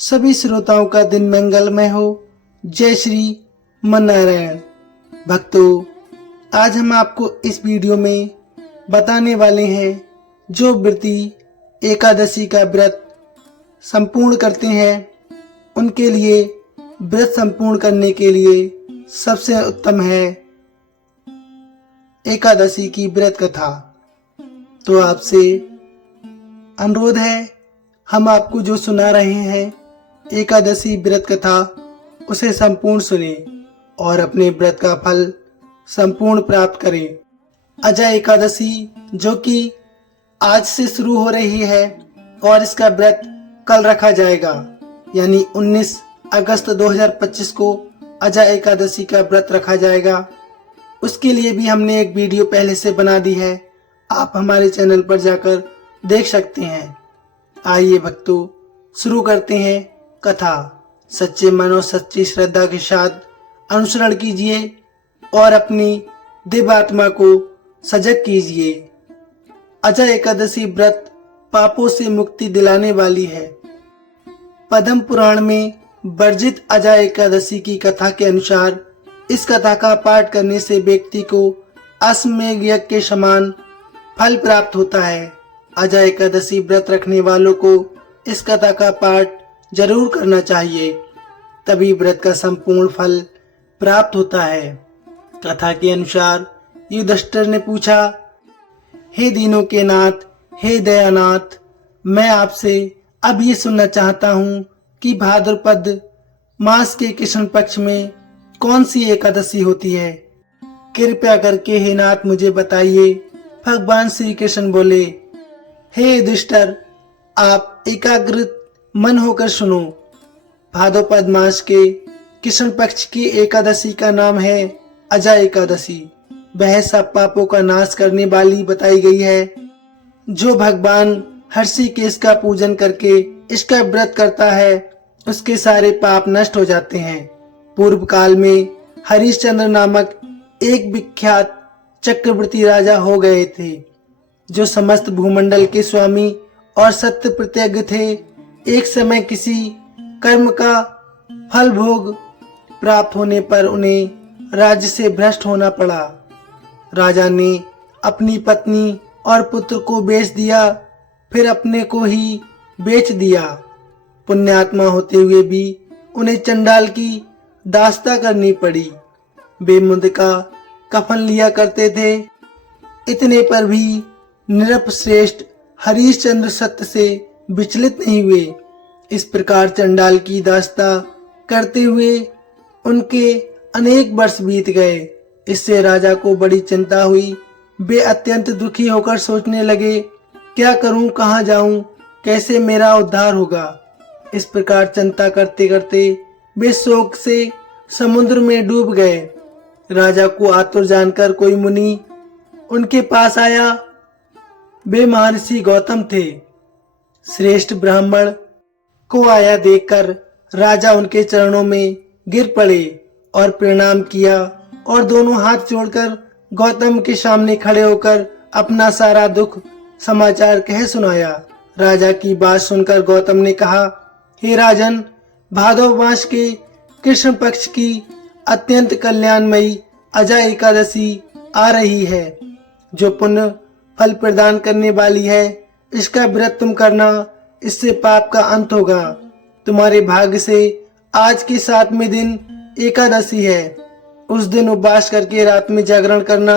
सभी श्रोताओं का दिन मंगलमय हो। जय श्री मन्नारायण। भक्तों, आज हम आपको इस वीडियो में बताने वाले हैं जो व्रती एकादशी का व्रत संपूर्ण करते हैं उनके लिए व्रत संपूर्ण करने के लिए सबसे उत्तम है एकादशी की व्रत कथा। तो आपसे अनुरोध है, हम आपको जो सुना रहे हैं एकादशी व्रत कथा उसे संपूर्ण सुने और अपने व्रत का फल संपूर्ण प्राप्त करें। अजय एकादशी जो कि आज से शुरू हो रही है और इसका व्रत कल रखा जाएगा, यानी 19 अगस्त 2025 को अजय एकादशी का व्रत रखा जाएगा। उसके लिए भी हमने एक वीडियो पहले से बना दी है, आप हमारे चैनल पर जाकर देख सकते हैं। आइए भक्तों, शुरू करते हैं कथा। सच्चे मन और सच्ची श्रद्धा के साथ अनुसरण कीजिए और अपनी दिव्य आत्मा को सजग कीजिए। अजय एकादशी व्रत पापों से मुक्ति दिलाने वाली है। पद्म पुराण में वर्जित अजय एकादशी की कथा के अनुसार इस कथा का पाठ करने से व्यक्ति को अश्वमेध यज्ञ के समान फल प्राप्त होता है। अजय एकादशी व्रत रखने वालों को इस कथा का पाठ जरूर करना चाहिए, तभी व्रत का संपूर्ण फल प्राप्त होता है। कथा के अनुसार युधिष्ठिर ने पूछा, हे दीनों के नाथ, हे दयानाथ, मैं आपसे अब ये सुनना चाहता हूँ कि भाद्रपद मास के कृष्ण पक्ष में कौन सी एकादशी होती है। कृपया करके हे नाथ मुझे बताइए। भगवान श्री कृष्ण बोले, हे युधिष्ठिर, आप एकाग्र मन होकर सुनो। भाद्रपद मास के कृष्ण पक्ष की एकादशी का नाम है अजय एकादशी। वह सब पापों का नाश करने वाली बताई गई है। जो भगवान हर्षिकेश का पूजन करके इसका व्रत करता है उसके सारे पाप नष्ट हो जाते हैं। पूर्व काल में हरिश्चंद्र नामक एक विख्यात चक्रवर्ती राजा हो गए थे, जो समस्त भूमंडल के स्वामी और सत्य प्रतिज्ञ थे। एक समय किसी कर्म का फल भोग प्राप्त होने पर उन्हें राज्य से भ्रष्ट होना पड़ा। राजा ने अपनी पत्नी और पुत्र को बेच दिया, फिर अपने को ही बेच दिया। पुण्यात्मा होते हुए भी उन्हें चंडाल की दास्ता करनी पड़ी। वे मुंद का कफन लिया करते थे। इतने पर भी नृपश्रेष्ठ हरिश्चंद्र सत्य से विचलित नहीं हुए। इस प्रकार चंडाल की दास्ता करते हुए उनके अनेक वर्ष बीत गए। इससे राजा को बड़ी चिंता हुई। वे अत्यंत दुखी होकर सोचने लगे, क्या करूं, कहां जाऊं, कैसे मेरा उद्धार होगा। इस प्रकार चिंता करते करते वे शोक से समुद्र में डूब गए। राजा को आतुर जानकर कोई मुनि उनके पास आया। वे महर्षि गौतम थे। श्रेष्ठ ब्राह्मण को आया देखकर राजा उनके चरणों में गिर पड़े और प्रणाम किया और दोनों हाथ जोड़कर गौतम के सामने खड़े होकर अपना सारा दुख समाचार कह सुनाया। राजा की बात सुनकर गौतम ने कहा, हे राजन, भादव मास के कृष्ण पक्ष की अत्यंत कल्याणमयी अजय एकादशी आ रही है, जो पुण्य फल प्रदान करने वाली है। इसका व्रत तुम करना, इससे पाप का अंत होगा। तुम्हारे भाग्य से आज के 7वें दिन एकादशी है। उस दिन उपवास करके रात में जागरण करना।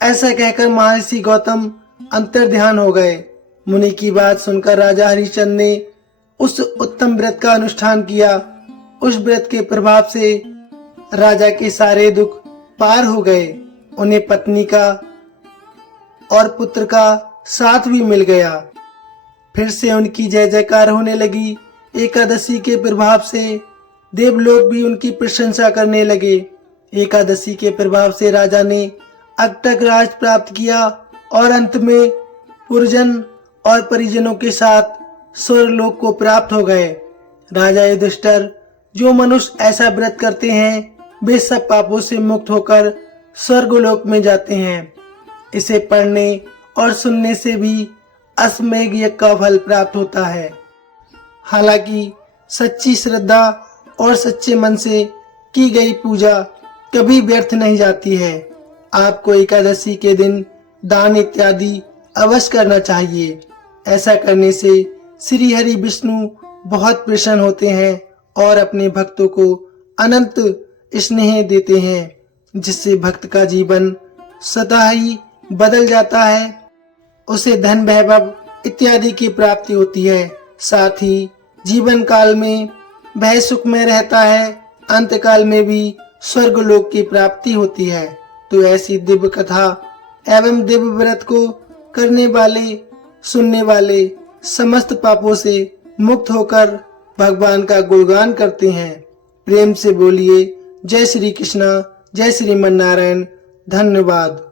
ऐसा कहकर महर्षि गौतम अंतर ध्यान हो गए। मुनि की बात सुनकर राजा हरिश्चंद्र ने उस उत्तम व्रत का अनुष्ठान किया। उस व्रत के प्रभाव से राजा के सारे दुख पार हो गए। उन्हें पत्नी का और पुत्र का साथ भी मिल गया। फिर से उनकी जय जयकार होने लगी। एकादशी के प्रभाव से देवलोक भी उनकी प्रशंसा करने लगे। एकादशी के प्रभाव से राजा ने अकटक राज प्राप्त किया और अंत में पुरजन और परिजनों के साथ स्वर्गलोक को प्राप्त हो गए। राजा युधिष्ठिर, जो मनुष्य ऐसा व्रत करते हैं वे सब पापों से मुक्त होकर स्वर्गलोक में जाते हैं। इसे पढ़ने और सुनने से भी अश्वमेध यज्ञ का फल प्राप्त होता है। हालांकि सच्ची श्रद्धा और सच्चे मन से की गई पूजा कभी व्यर्थ नहीं जाती है। आपको एकादशी के दिन दान इत्यादि अवश्य करना चाहिए। ऐसा करने से श्री हरि विष्णु बहुत प्रसन्न होते हैं और अपने भक्तों को अनंत स्नेह देते हैं, जिससे भक्त का जीवन सदा ही बदल जाता है। उसे धन वैभव इत्यादि की प्राप्ति होती है। साथ ही जीवन काल में वह सुखमय रहता है, अंत काल में भी स्वर्ग लोक की प्राप्ति होती है। तो ऐसी दिव्य कथा एवं दिव्य व्रत को करने वाले, सुनने वाले समस्त पापों से मुक्त होकर भगवान का गुणगान करते हैं। प्रेम से बोलिए जय श्री कृष्णा, जय श्रीमन नारायण। धन्यवाद।